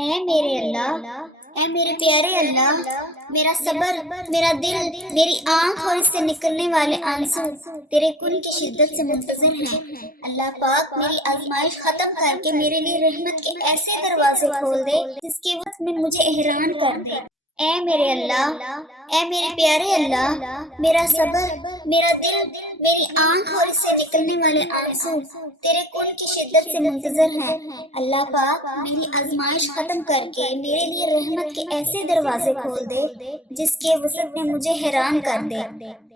اے میرے اللہ، اے میرے پیارے اللہ، میرا صبر، میرا دل، میری آنکھ اور اس سے نکلنے والے آنسو تیرے کن کی شدت سے منتظر ہیں۔ اللہ پاک میری آزمائش ختم کر کے میرے لیے رحمت کے ایسے دروازے کھول دے جس کے وقت میں مجھے حیران کر دے۔ اے میرے اللہ، اے میرے پیارے اللہ، میرا صبر، میرا دل، میری آنکھ اور اس سے نکلنے والے آنسو تیرے کن کی شدت سے منتظر ہیں۔ اللہ پاک میری آزمائش ختم کر کے میرے لیے رحمت کے ایسے دروازے کھول دے جس کے وسعت میں مجھے حیران کر دے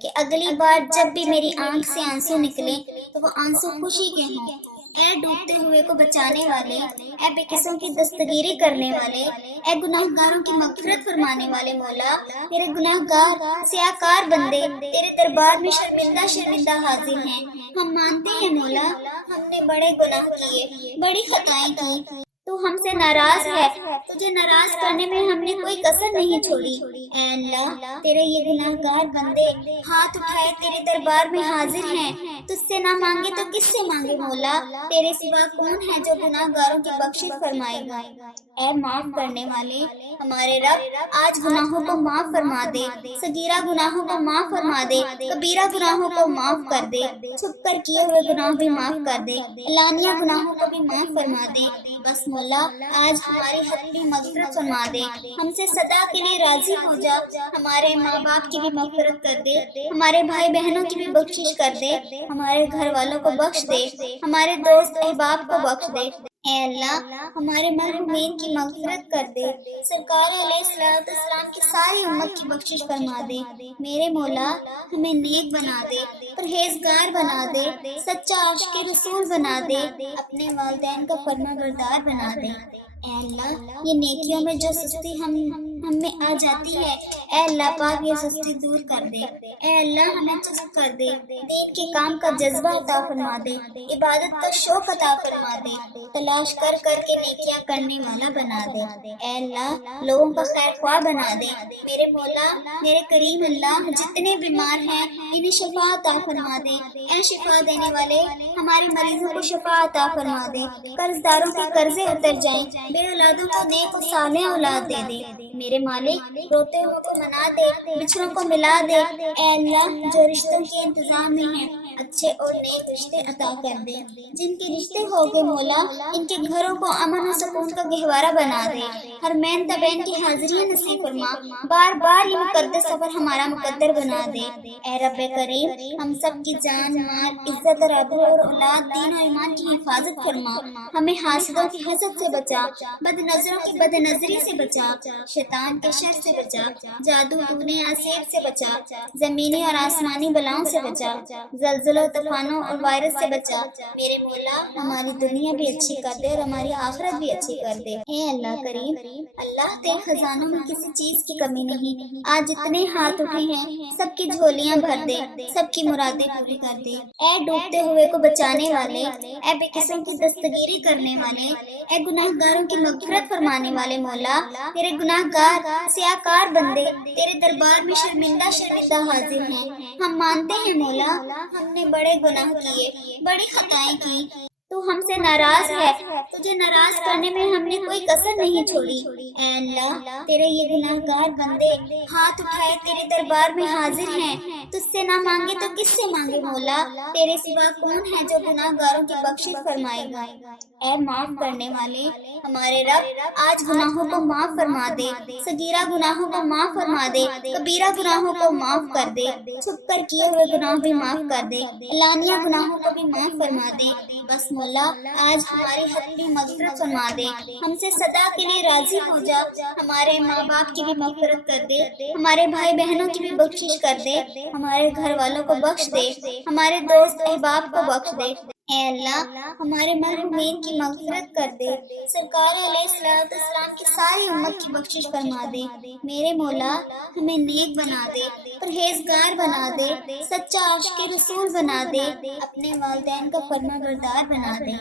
کہ اگلی بار جب بھی میری آنکھ سے آنسو نکلیں تو وہ آنسو خوشی کے ہوں۔ اے ڈوبتے ہوئے کو بچانے والے، اے بے قصوں کی دستگیری کرنے والے، اے گناہ گاروں کی مغفرت فرمانے والے مولا، تیرے گناہ گار سیاہ کار بندے تیرے دربار میں شرمندہ شرمندہ حاضر ہیں۔ ہم مانتے ہیں مولا، ہم نے بڑے گناہ کیے، بڑی خطائیں کی، تو ہم سے ناراض ہے، تجھے ناراض کرنے میں ہم نے کوئی کسر نہیں چھوڑی۔ اے اللہ، تیرے یہ گناہ گار بندے ہاتھ اٹھائے تیرے دربار میں حاضر ہیں، تجھ سے نہ مانگے تو کس سے مانگے مولا؟ تیرے سوا کون ہے جو گناہ گاروں کی بخشش فرمائے گا؟ اے معاف کرنے والے ہمارے رب، آج گناہوں کو معاف فرما دے، صغیرہ گناہوں کو معاف فرما دے، کبیرہ گناہوں کو معاف کر دے، چھپ کر کیے ہوئے گناہ بھی معاف کر دے، علانیہ گناہوں کو بھی معاف فرما دے۔ بس مولا، آج ہماری حتمی مغفرت فرما دے، ہم سے سدا کے لیے راضی ہو جا، ہمارے ماں باپ کی بھی مغفرت کر دے، ہمارے بھائی بہنوں کی بھی بخشش کر دے، ہمارے گھر والوں کو بخش دے، ہمارے دوست احباب کو بخش دے۔ اے اللہ، ہمارے مرحومین کی مغفرت کر دے، سرکار علیہ السلام کی ساری امت کی بخشش فرما دے۔ میرے مولا، ہمیں نیک بنا دے، پرہیزگار بنا دے، سچا عاشق رسول بنا دے، اپنے والدین کا فرما بردار بنا دے۔ اے اللہ، یہ نیکیوں میں جو سستی ہم میں آ جاتی ہے، اے اللہ پاک یہ سستی دور کر دے۔ اے اللہ، ہمیں چست کر دے، دین کے کام کا جذبہ عطا فرما دے، عبادت کا شوق عطا فرما دے، تلاش کر کر کے نیکیاں کرنے والا بنا دے۔ اے اللہ، لوگوں کا خیر خواہ بنا دے۔ میرے مولا، میرے کریم اللہ، جتنے بیمار ہیں انہیں شفا عطا فرما دے۔ اے شفا دینے والے، ہمارے مریضوں کو شفا عطا فرما دے، قرض داروں کے قرضے اتر جائیں، بے اولادوں کو نیک و صالح اولاد دے دے۔ میرے مالک، روتے ہوئے کو منا دے، بچھڑوں کو ملا دے۔ اے اللہ، جو رشتوں کے انتظام میں ہیں اچھے اور نیک رشتے عطا کر دے، جن کے رشتے ہو گئے مولا ان کے گھروں کو امن و سکون کا گہوارہ بنا دے، ہر مین تبین کی حاضریاں نصیب فرما، بار بار یہ مقدس سفر ہمارا مقدر بنا دے۔ اے رب کریم، ہم سب کی جان مال عزت اور آبرو اور اولاد دین و ایمان کی حفاظت فرما، ہمیں حاسدوں کی حسد سے بچا، بد نظروں کی بد نظری سے بچا، شیطان کے شر سے بچا، جادو ٹونے آسیب سے بچا، زمینی اور آسمانی بلاؤں سے بچا، زلزلوں طوفانوں اور وائرس سے بچا۔ میرے مولا، ہماری دنیا بھی اچھی کر دے اور ہماری آخرت بھی اچھی کر دے۔ اے اللہ کریم، اللہ تیرے خزانوں میں کسی چیز کی کمی نہیں، آج جتنے ہاتھ اٹھے ہیں سب کی جھولیاں بھر دے، سب کی مرادیں پوری کر دے۔ اے ڈوبتے ہوئے کو بچانے والے، اے بے قصوں کی دستگیری کرنے والے، اے گناہ گاروں کی مغفرت فرمانے والے مولا، تیرے گناہ گار سیاہ کار بندے تیرے دربار میں شرمندہ شرمندہ حاضر ہیں۔ ہم مانتے ہیں مولا، ہم نے بڑے گناہ کیے، بڑی خطائیں کی، تو ہم سے ناراض ہے، تجھے ناراض کرنے میں ہم نے کوئی کسر نہیں چھوڑی۔ اے اللہ، تیرے یہ گناہ گار بندے ہاتھ اٹھائے تیرے دربار میں حاضر ہیں، تجھ سے نہ مانگے تو کس سے مانگے مولا؟ تیرے سوا کون ہے جو گناہ گاروں کی بخشش فرمائے گا؟ اے معاف کرنے والے ہمارے رب، آج گناہوں کو معاف فرما دے، صغیرہ گناہوں کو معاف فرما دے، کبیرہ گناہوں کو معاف کر دے، چھپ کر کیے ہوئے گناہ بھی معاف کر دے، علانیہ گناہوں کو بھی معاف فرما دے۔ بس مولا، آج ہماری حتمی مغفرت فرما دے، ہم سے سدا کے لیے راضی ہو جا، ہمارے ماں باپ کی بھی مغفرت کر دے، ہمارے بھائی بہنوں کی بھی بخشش کر دے، ہمارے گھر والوں کو بخش دے، ہمارے دوست احباب کو بخش دے۔ اے اللہ، ہمارے مرحومین کی مغفرت کر دے، سرکار علیہ السلام کی ساری امت کی بخشش فرما دے۔ میرے مولا، ہمیں نیک بنا دے، پرہیزگار بنا دے، سچا عاشق رسول بنا دے، اپنے والدین کا فرما بردار بنا دے۔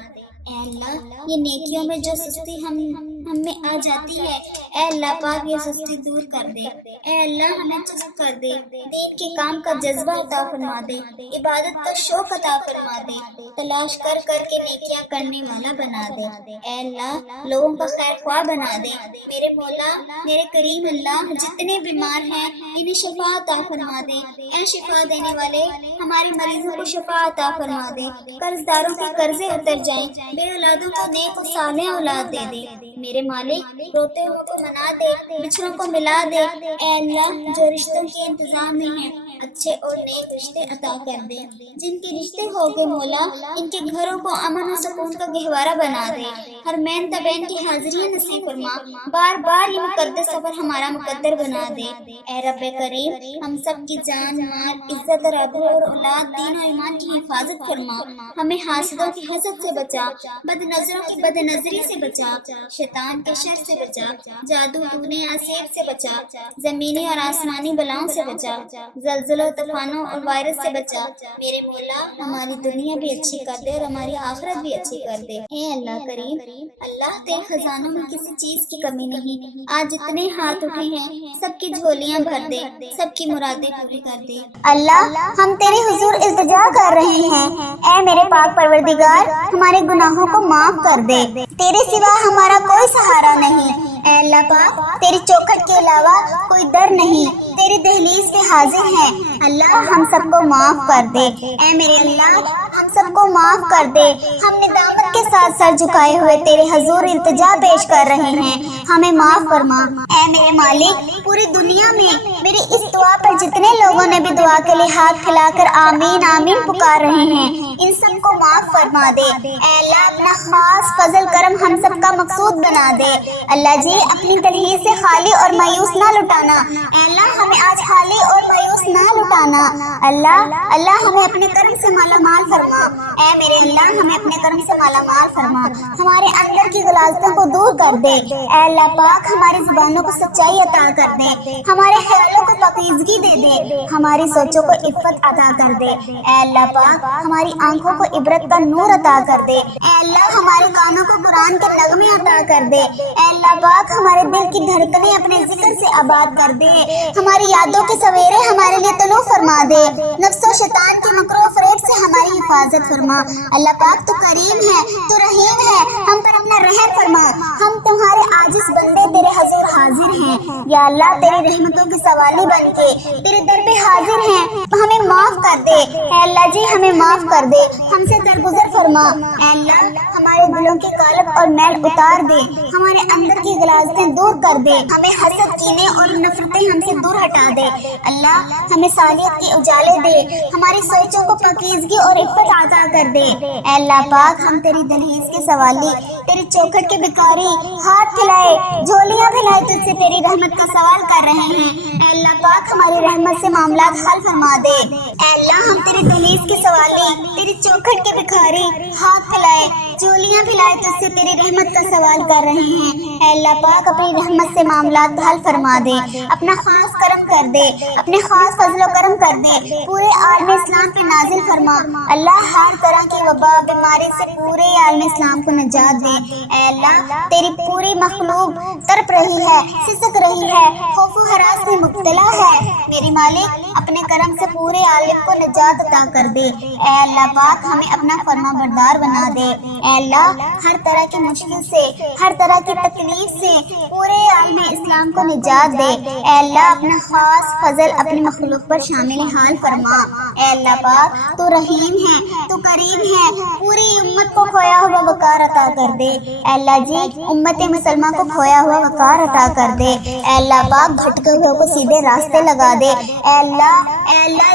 اے اللہ، یہ نیکیوں میں جو سستی ہم ہم میں آ جاتی ہے۔ اے اللہ پاک یہ سستی دور کر دے، اے اللہ ہمیں چست کر دے، دین کے کام کا جذبہ عطا فرما دے، عبادت کا شوق عطا فرما دے، تلاش کر کر کے نیکیاں کرنے والا بنا دے۔ اے اللہ لوگوں کا خیر خواہ بنا دے۔ میرے مولا میرے کریم اللہ جتنے بیمار ہیں انہیں شفا عطا فرما دے۔ اے شفا دینے والے ہمارے مریضوں کو شفا عطا فرما دے، قرض داروں کے قرضے اتر جائیں، بے اولادوں کو نیک و صالح اولاد دے دے۔ میرے مالک روتے ہوں کو منا دے، بچھڑوں کو ملا دے۔ اے اللہ جو رشتوں کے انتظام میں ہیں اچھے اور نیک رشتے عطا کر دے، جن کے رشتے ہو گئے مولا ان کے گھروں کو امن و سکون کا گہوارہ بنا دے۔ ہر مین تبین کی حاضری نصیب فرما، بار بار یہ مقدس سفر ہمارا مقدر بنا دے۔ اے رب کریم ہم سب کی جان مال عزت اور آبرو اور اولاد دین و ایمان کی حفاظت فرما، ہمیں حاسدوں کی حسد سے بچا، بد نظروں کی بد نظری سے بچا، شیطان کے شر سے بچا، جادو ٹونے آسیب سے بچا، زمینی اور آسمانی بلاؤں سے بچا، زلزلوں طوفانوں اور وائرس سے بچا۔ میرے مولا ہماری دنیا بھی اچھی کر دے اور ہماری آخرت بھی اچھی کر دے۔ اے اللہ کریم اللہ تیرے خزانوں میں کسی چیز کی کمی نہیں، آج جتنے ہاتھ اٹھے ہیں سب کی جھولیاں بھر دے، سب کی مرادیں پوری کر دے۔ اللہ ہم تیرے حضور التجا کر رہے ہیں، اے میرے پاک پروردگار ہمارے گناہوں کو معاف کر دے، تیرے سوا ہمارا کوئی سہارا نہیں۔ اے اللہ پاک تیری چوکھٹ کے علاوہ کوئی در نہیں، تیری دہلیز پہ حاضر ہیں، اللہ ہم سب کو معاف کر دے۔ اے میرے اللہ ہم سب کو معاف کر دے، ہم ندامت کے ساتھ سر جھکائے ہوئے تیرے حضور التجا پیش کر رہے ہیں، ہمیں معاف فرما۔ اے میرے مالک پوری دنیا میں میری اس دعا پر جتنے لوگوں نے بھی دعا کے لیے ہاتھ پھیلا کر آمین آمین پکار رہے ہیں ان سب کو معاف فرما دے۔ اے اللہ اپنا خاص فضل کرم ہم سب کا مقصود بنا دے۔ اللہ جی اپنی تلہیز سے خالی اور مایوس نہ لٹانا، اے اللہ ہمیں آج خالی اور مایوس نہ لٹانا۔ اللہ ہمیں اپنے کرم سے مالا مال فرما، اے میرے اللہ ہمیں اپنے کرم سے مالا مال فرما، ہمارے اندر کی غلاظتوں کو دور کر دے۔ اے اللہ پاک ہماری زبانوں کو سچائی عطا کر دے، ہمارے خیالوں کو پاکیزگی دے دے، ہماری سوچوں کو عفت عطا کر دے۔ اے اللہ پاک ہماری آنکھوں کو عبرت کا نور عطا کر دے، اے اللہ ہمارے کانوں کو قرآن کے نغمے عطا کر دے۔ اے اللہ پاک ہمارے دل کی دھڑکنیں اپنے ذکر سے آباد کر دے، ہماری یادوں کے سویرے ہمارے لیے طلوع فرما دے، نفس و شیطان کے مکر و فریب سے ہماری حفاظت فرما۔ اللہ پاک تو کریم ہے، تو رحیم ہے، ہم پر اپنا رحم فرما، ہم تمہارے عاجز بندے تیرے حضور حاضر ہیں، یا اللہ تیری رحمتوں کے سوالی بن کے تیرے در پہ حاضر ہیں، ہمیں معاف کر دے۔ اے اللہ جی ہمیں معاف کر دے، ہم سے درگزر فرما۔ اے اللہ ہمارے دلوں کے قالب اور میل اتار دے، ہمارے اندر کی غلاظتیں دور کر دے، ہمیں حسد کینے اور نفرتیں ہم سے دور ہٹا دے۔ اللہ ہمیں صالحیت کے اجالے دے، ہماری سوچوں کو پاکیزگی اور عفت عطا کر دے۔ اے اللہ پاک ہم تیری دہلیز کے سوالی، تیری چوکھٹ کے بھکاری، ہاتھ پھیلائے جھولیاں پھیلائے تجھ سے تیری رحمت کا سوال کر رہے ہیں۔ اے اللہ پاک ہماری رحمت سے معاملات حل فرما دے۔ اے اللہ ہم تیری دہلیز کے سوالی، تیری چوکھٹ کے بھکاری، ہاتھ پھیلائے جھولیاں پھیلائے تجھ سے تیری رحمت کا سوال کر رہے ہیں۔ اے اللہ پاک اپنی رحمت سے معاملات حل فرما دے، اپنا خاص کرم کر دے، اپنے خاص فضل و کرم کر دے، پورے عالم اسلام پہ نازل فرما۔ اللہ ہر طرح کی وبا بیماری سے پورے عالم اسلام کو نجات دے۔ اے اللہ تیری پوری مخلوق تڑپ رہی ہے، سسک رہی ہے، خوف و ہراس میں مبتلا ہے، میری مالک اپنے کرم سے پورے عالم کو نجات عطا کر دے۔ اے اللہ پاک ہمیں اپنا فرما بردار بنا دے۔ اے اللہ ہر طرح کی مشکل سے، ہر طرح کی تکلیف سے پورے عالم اسلام کو نجات دے۔ اے اللہ اپنا خاص فضل اپنی مخلوق پر شامل حال فرما۔ اے اللہ پاک تو رحیم ہے، تو کریم ہے، پوری امت کو کھویا ہوا وقار عطا کر دے۔ اے اللہ جی امت مسلمہ کو کھویا ہوا وقار عطا کر دے۔ اے اللہ پاک بھٹکے ہوئے کو سیدھے راستے لگا دے۔ اے اللہ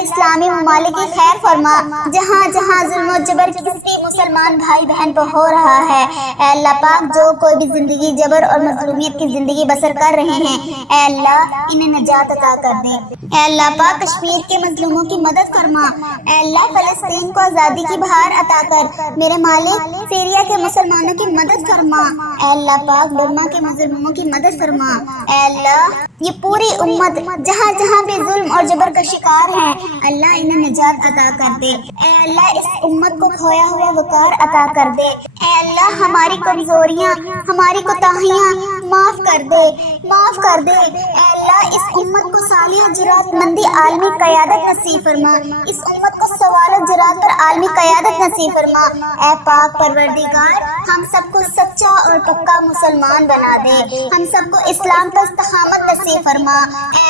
اسلامی ممالک کی خیر فرما، جہاں جہاں ظلم و جبر کسی مسلمان بھائی بہن پر ہو رہا ہے۔ اے اللہ پاک جو کوئی بھی زندگی جبر اور مظلومیت کی زندگی بسر کر رہے ہیں، اے اللہ انہیں نجات عطا کر دے۔ اے اللہ پاک کشمیر کے مظلوموں کی مدد فرما۔ اے اللہ فلسطین کو آزادی کی بہار عطا کر، میرے مالک سیریا کے مسلمانوں کی مدد فرما۔ اے اللہ پاک برما کے مظلوموں کی مدد فرما۔ اے اللہ یہ پوری امت جہاں جہاں بھی ظلم اور جبر کا شکار ہے، اللہ انہیں نجات عطا کر دے۔ اے اللہ اس امت کو کھویا ہوا وقار عطا کر دے۔ اے اے اللہ ہماری کمزوریاں، ہماری کوتاہیاں معاف کر دے، معاف کر دے۔ اے اللہ اس امت کو صالح جرات مندی عالمی قیادت نصیب فرما، اس امت کو سوال و جرات پر عالمی قیادت نصیب فرما۔ اے پاک پروردگار ہم سب کو سچا اور پکا مسلمان بنا دے، ہم سب کو اسلام پر استقامت نصیب فرما۔ اے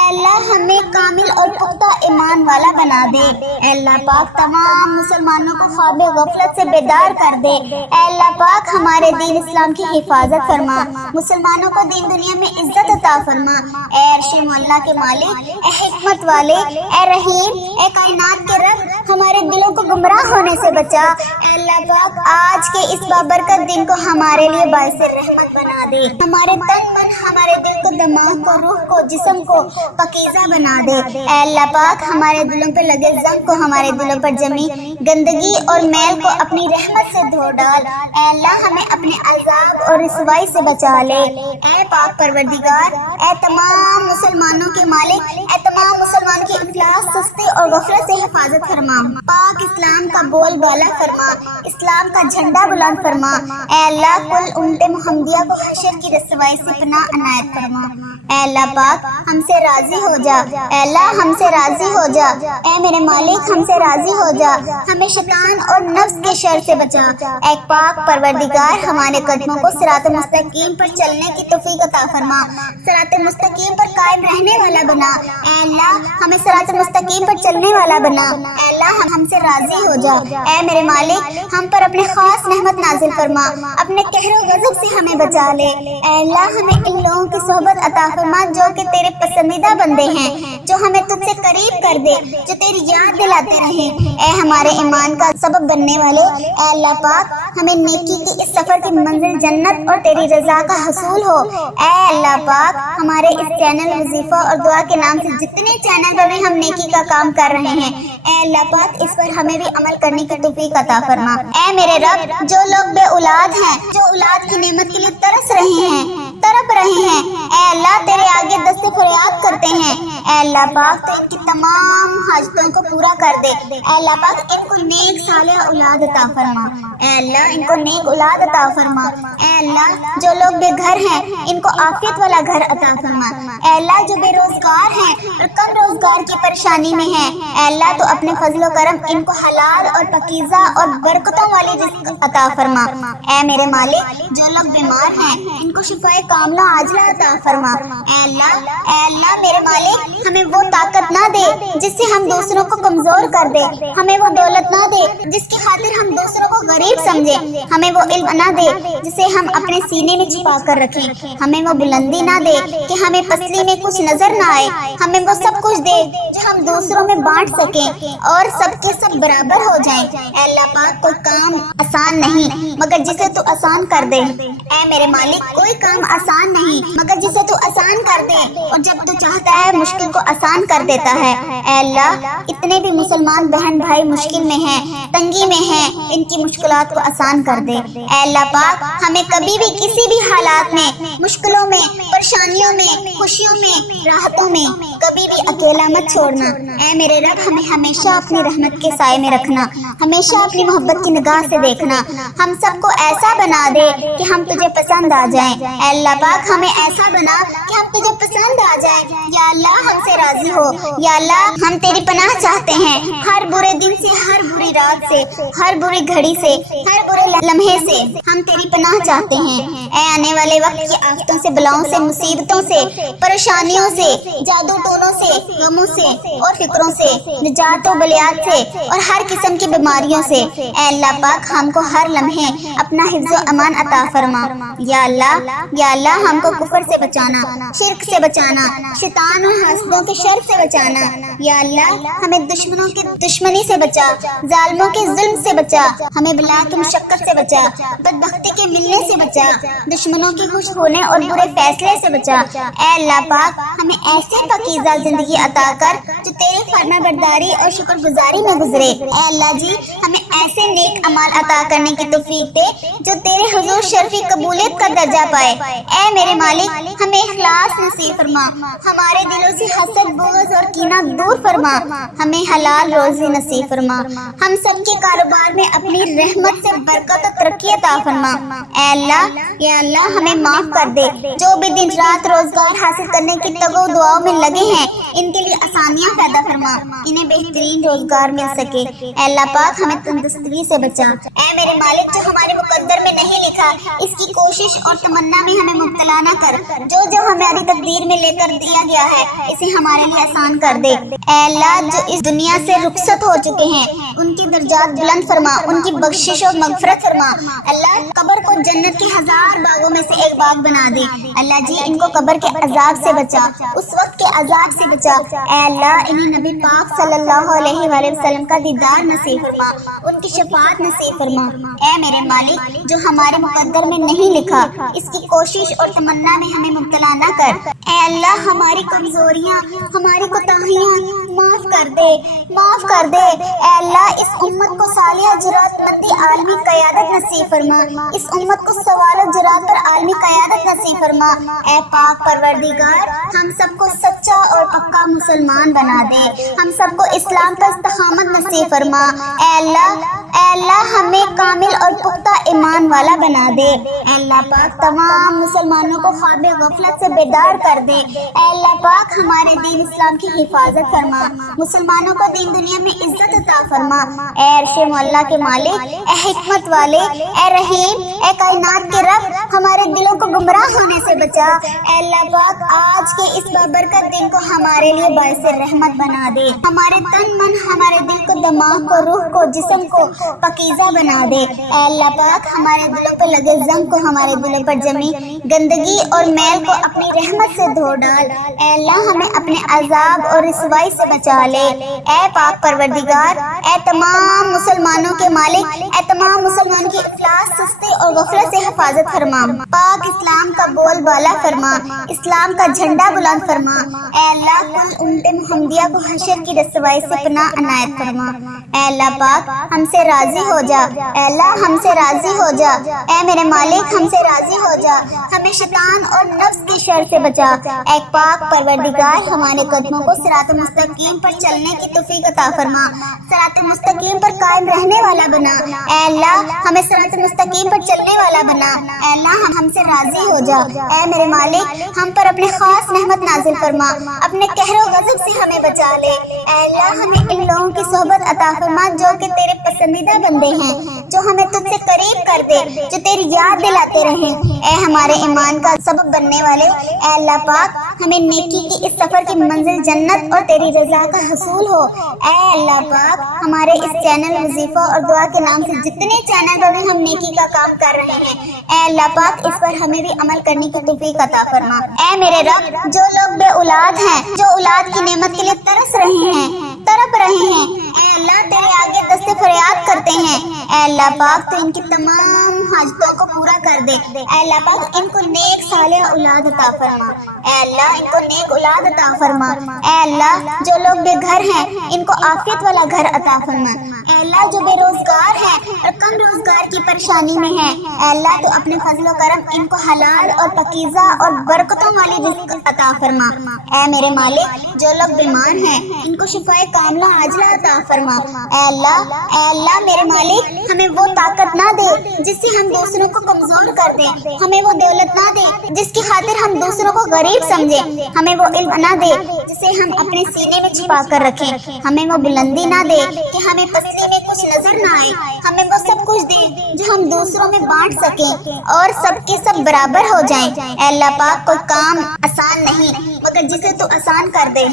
اللہ ہمیں کامل اور پختہ ایمان والا بنا دے۔ اے اللہ پاک تمام مسلمانوں کو خواب غفلت سے بیدار کر دے۔ اے اللہ پاک ہمارے دین اسلام کی حفاظت فرما، مسلمانوں کو دین دنیا میں عزت عطا فرما۔ اے عرش معلا کے مالک، اے حکمت والے، اے رحیم، اے کائنات کے رب ہمارے دلوں کو گمراہ ہونے سے بچا۔ اے اللہ پاک آج کے اس بابرکت دن کو ہمارے لیے باعث رحمت بنا دے، ہمارے تن من، ہمارے دل کو، دماغ کو، روح کو، جسم کو پاکیزہ بنا دے۔ اے اللہ پاک ہمارے دلوں پر لگے زنگ کو، ہمارے دلوں پر جمی گندگی اور میل کو اپنی رحمت سے دھو ڈال۔ اے اللہ ہمیں اپنے عذاب اور رسوائی سے بچا لے۔ اے پاک پروردگار، اے تمام مسلمانوں کے مالک، اے تمام مسلمان کی افلاس، سستی اور غفلت سے حفاظت فرما۔ پاک اسلام کا بول بالا فرما، اسلام کا جھنڈا بلند فرما۔ اے اللہ کل امت محمدیہ کو حشر کی رسوائی سے پناہ عنایت فرما۔ اے اللہ پاک ہم سے راضی ہو جا، اے اللہ ہم سے راضی ہو جا، اے میرے مالک ہم سے راضی ہو جا، ہمیں شیطان اور نفس کے شر سے بچا۔ اے پاک پروردگار ہمارے قدموں کو صراط مستقیم پر چلنے کی توفیق عطا فرما، صراط مستقیم پر قائم رہنے والا بنا۔ اے اللہ ہمیں صراط مستقیم پر چلنے والا بنا۔ اے اللہ ہم سے راضی ہو جا، اے میرے مالک ہم پر اپنے خاص رحمت نازل فرما، اپنے قہر و غضب سے ہمیں بچا لے۔ اے اللہ ہمیں ان لوگوں کی صحبت عطا فرما جو کہ تیرے پسندیدہ بندے ہیں، جو ہمیں تجھ سے قریب کر دے، جو تیری یاد دلاتے رہیں۔ اے ہمارے ایمان کا سبب بننے والے، اے اللہ پاک ہمیں نیکی کی اس سفر کی منزل جنت اور تیری رضا کا حصول ہو۔ اے اللہ پاک ہمارے اس چینل وظیفہ اور دعا کے نام سے جتنے چینل پر بھی ہم نیکی کا کام کر رہے ہیں، اے اللہ پاک اس پر ہمیں بھی عمل کرنے کی توفیق عطا فرما۔ اے میرے رب جو لوگ بے اولاد ہیں، جو اولاد کی نعمت کے لیے ترس رہے ہیں، تڑپ رہے ہیں، اے اللہ تیرے آگے دست فریاد کرتے ہیں، اے اللہ پاک تو ان کی تمام حاجتوں کو پورا کر دے۔ اے اللہ پاک ان کو نیک صالح اولاد عطا فرما، اے اللہ ان کو نیک اولاد عطا فرما۔ اے اللہ جو لوگ بے گھر ہیں ان کو عافیت والا گھر عطا فرما۔ اے اللہ جو بے روزگار ہیں اور کم روزگار کی پریشانی میں ہیں، اے اللہ تو اپنے فضل و کرم ان کو حلال اور پاکیزہ اور برکتوں والی رزق عطا فرما۔ اے میرے مالک جو لوگ بیمار ہیں ان کو شفائے کاملہ عاجلہ عطا فرما۔ اے اللہ میرے مالک ہمیں وہ طاقت نہ دے جس سے ہم دوسروں کو کمزور کر دے، ہمیں وہ دولت نہ دے جس کی خاطر ہم دوسروں کو غریب سمجھے، ہمیں وہ علم نہ دے جسے ہم اپنے سینے میں چھپا کر رکھیں، ہمیں وہ بلندی نہ دے کہ ہمیں پسلی میں کچھ نظر نہ آئے، ہمیں وہ سب کچھ دے جو ہم دوسروں میں بانٹ سکیں اور سب کے سب برابر ہو جائیں۔ اے اللہ پاک کوئی کام آسان نہیں مگر جسے تو آسان کر دے۔ اے میرے مالک کوئی کام آسان نہیں مگر جسے تو آسان کر دے، اور جب تو چاہتا ہے مشکل کو آسان کر دیتا ہے۔ اے اللہ اتنے بھی مسلمان بہن بھائی مشکل میں ہیں، تنگی میں ہیں، ان کی مشکلات کو آسان کر دے۔ اے اللہ پاک ہمیں کبھی بھی کسی بھی حالات میں، مشکلوں میں، پریشانیوں میں، خوشیوں میں، راحتوں میں کبھی بھی اکیلا مت چھوڑنا۔ اے میرے رب ہمیں ہمیشہ اپنی رحمت کے سائے میں رکھنا، ہمیشہ اپنی محبت کی نگاہ سے دیکھنا، ہم سب کو ایسا بنا دے کہ ہم تجھے پسند آ جائیں۔ اے اللہ پاک ہمیں ایسا بنا کہ ہم تجھے پسند آ جائیں۔ یا اللہ ہم سے راضی ہو، یا اللہ ہم تیری پناہ چاہتے ہیں، ہر برے دن سے، ہر بری رات سے، ہر بری گھڑی سے، ہر برے لمحے سے ہم تیری پناہ چاہتے ہیں۔ اے آنے والے وقت کی آفتوں سے، بلاؤں سے، مصیبتوں سے، پریشانیوں سے، جادو ٹونوں سے، غموں سے اور فکروں سے، نجات و بلیات سے اور ہر قسم کی بیماریوں سے اے اللہ پاک ہم کو ہر لمحے اپنا حفظ و امان عطا فرما۔ یا اللہ ہم کو کفر سے بچانا، شرک سے بچانا، شیطان اور حاسدوں کے شر سے بچانا۔ یا اللہ ہمیں دشمنوں کی دشمنی سے بچا، ظالموں کے ظلم سے بچا، ہمیں بلا کی مشقت سے بچا، بدبختی کے ملنے سے بچا، دشمنوں کے خوش ہونے اور برے فیصلے سے بچا۔ اے اللہ پاک ہمیں ایسے پاکیزہ پاکیزہ زندگی عطا کر جو تیری فرما برداری اور شکر گزاری میں گزرے۔ اے اللہ جی ہمیں ایسے نیک اعمال عطا کرنے کی توفیق دے جو تیرے حضور شرفی قبولیت کا درجہ پائے۔ اے میرے مالک ہمیں اخلاص نصیب فرما، ہمارے دلوں سے حسد بغض اور کینہ دور فرما، ہمیں حلال روزی نصیب فرما، ہم سب کے کاروبار میں اپنی رحمت سے برکت و ترقی عطا فرما۔ اے اللہ یا اللہ ہمیں معاف کر دے، جو بھی دن رات روزگار حاصل کرنے کی تگو دعاؤں میں لگے ہیں ان کے لیے آسانیاں پیدا فرما، انہیں بہترین روزگار مل سکے۔ اے اللہ پاک ہمیں تندرستی سے بچا۔ اے میرے مالک جو ہمارے مقدر میں نہیں لکھا اس کی کوشش اور تمنا میں ہمیں مبتلا نہ کر، جو ہماری تقدیر میں لے کر دیا گیا ہے اسے ہمارے لیے آسان کر دے۔ اے اللہ جو اس دنیا سے رخصت ہو چکے ہیں ان کی درجات بلند فرما، ان کی بخشش اور مغفرت فرما۔ اللہ قبر کو جنت کے 1000 باغوں میں سے ایک باغ بنا دے۔ اللہ جی ان کو قبر کے عذاب سے بچا، اس وقت کے عذاب سے بچا۔ اے اللہ انہیں نبی پاک صلی اللہ علیہ وآلہ وسلم کا دیدار نصیب فرما، ان کی شفاعت نصیب فرما۔ اے میرے مالک جو ہمارے مقدر میں نہیں لکھا اس کی کوشش اور تمنا میں ہمیں مبتلا نہ کر۔ اے اللہ ہماری کمزوریاں ہماری کوتاہیاں معاف کر دے، معاف کر دے۔ اے اللہ اس امت کو صالح جرات مندی عالمی قیادت نصیب فرما، اس امت کو سوال و جرات پر عالمی قیادت نصیب فرما۔ اے پاک پروردگار ہم سب کو سچا اور پکا مسلمان بنا دے، ہم سب کو اسلام پر استقامت نصیب فرما۔ اے اللہ ہمیں کامل اور پختہ ایمان والا بنا دے۔ اے اللہ پاک تمام مسلمانوں کو خواب غفلت سے بیدار کر دے۔ اے اللہ پاک ہمارے دین اسلام کی حفاظت فرما، مسلمانوں کو دین دنیا میں عزت عطا فرما۔ اے عرش معلیٰ کے مالک، اے حکمت والے، اے رحیم، اے کائنات کے رب ہمارے دلوں کو گمراہ ہونے سے بچا۔ اے اللہ پاک آج کے اس بابرکت دن کو ہمارے لیے باعث رحمت بنا دے، ہمارے تن من ہمارے دل کو دماغ کو روح کو جسم کو پاکیزہ بنا دے۔ اے اللہ پاک ہمارے دلوں پر لگے زنگ کو ہمارے دلوں پر جمی گندگی اور میل کو اپنی رحمت سے دھو ڈال۔ اے اللہ ہمیں اپنے عذاب اور رسوائی سے بچا لے۔ اے پاک پروردگار، اے تمام مسلمانوں کے مالک، اے تمام مسلمانوں کی افلاس سستی اور غفلت سے حفاظت فرما۔ پاک اسلام کا بول بالا فرما، اسلام کا جھنڈا بلند فرما۔ اے اللہ کل امت محمدیہ کو حشر کی رسوائی سے پناہ عنایت فرما۔ اے اللہ پاک ہم سے راضی ہو جا، اے اللہ ہم سے راضی ہو جا۔ اے میرے مالک ہم سے راضی ہو جا، ہمیں شیطان اور نفس کی شر سے بچا۔ اے پاک پروردگار ہمارے قدموں کو صراط مستقیم پر چلنے کی توفیق عطا فرما، صراط مستقیم پر قائم رہنے والا بنا۔ اے اللہ ہمیں صراط مستقیم پر چلنے والا بنا۔ اے اللہ ہم سے راضی ہو جا۔ اے میرے مالک ہم پر اپنے خاص رحمت نازل فرما، اپنے قہر و غضب سے ہمیں بچا لے۔ اے اللہ ہمیں ان لوگوں کی صحبت عطا فرما جو کہ تیرے پسندیدہ بندے ہیں، جو ہمیں تجھ سے قریب کر دے، جو تیری یاد دلاتے رہیں۔ اے ہمارے ایمان کا سبب بننے والے، اے اللہ پاک ہمیں نیکی کی اس سفر کی منزل جنت اور تیری رضا کا حصول ہو۔ اے اللہ پاک ہمارے اس چینل وظیفہ اور دعا کے نام سے جتنے چینلوں میں ہم نیکی کا کام کر رہے ہیں، اے اللہ پاک اس پر ہمیں بھی عمل کرنے کی توفیق عطا فرما۔ اے میرے رب جو لوگ بے اولاد ہیں، جو اولاد کی نعمت کے لیے ترس رہے ہیں، تڑپ رہے ہیں، اے اللہ تیرے آگے دست فریاد کرتے ہیں، اے اللہ پاک تو ان کی تمام حاجتوں کو پورا کر دے۔ اے اللہ پاک ان کو نیک صالح اولاد عطا فرما، اے اللہ ان کو نیک اولاد عطا فرما۔ اے اللہ جو لوگ بے گھر ہیں ان کو عافیت والا گھر عطا فرما۔ اے اللہ جو بے روزگار ہیں اور کم روزگار کی پریشانی میں ہیں، اے اللہ تو اپنے فضل و کرم ان کو حلال اور پاکیزہ اور برکتوں والی رزق عطا فرما۔ اے میرے مالک جو لوگ بیمار ہیں ان کو شفائے کاملہ عاجلہ عطا فرما۔ اے اللہ میرے مالک ہمیں وہ طاقت نہ دے جس سے ہم دوسروں کو کمزور کر دیں، ہمیں وہ دولت نہ دے جس کی خاطر ہم دوسروں کو غریب سمجھیں، ہمیں وہ علم نہ دے جسے ہم اپنے سینے میں چھپا کر رکھیں، ہمیں وہ بلندی نہ دے کہ ہمیں پستی میں کچھ نظر نہ آئے، ہمیں وہ سب کچھ دے جو ہم دوسروں میں بانٹ سکیں اور سب کے سب برابر ہو جائیں۔ اے اللہ پاک کوئی کام آسان نہیں مگر جسے تو آسان کر دے۔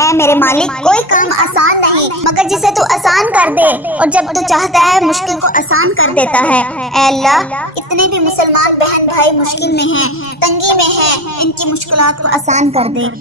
اے میرے مالک کوئی کام آسان نہیں مگر جسے تو آسان کر دے، اور جب تو چاہتا ہے مشکل کو آسان کر دیتا ہے۔ اے اللہ اتنے بھی مسلمان بہن بھائی مشکل میں ہیں، تنگی میں ہیں، ان کی مشکلات کو آسان کر دے۔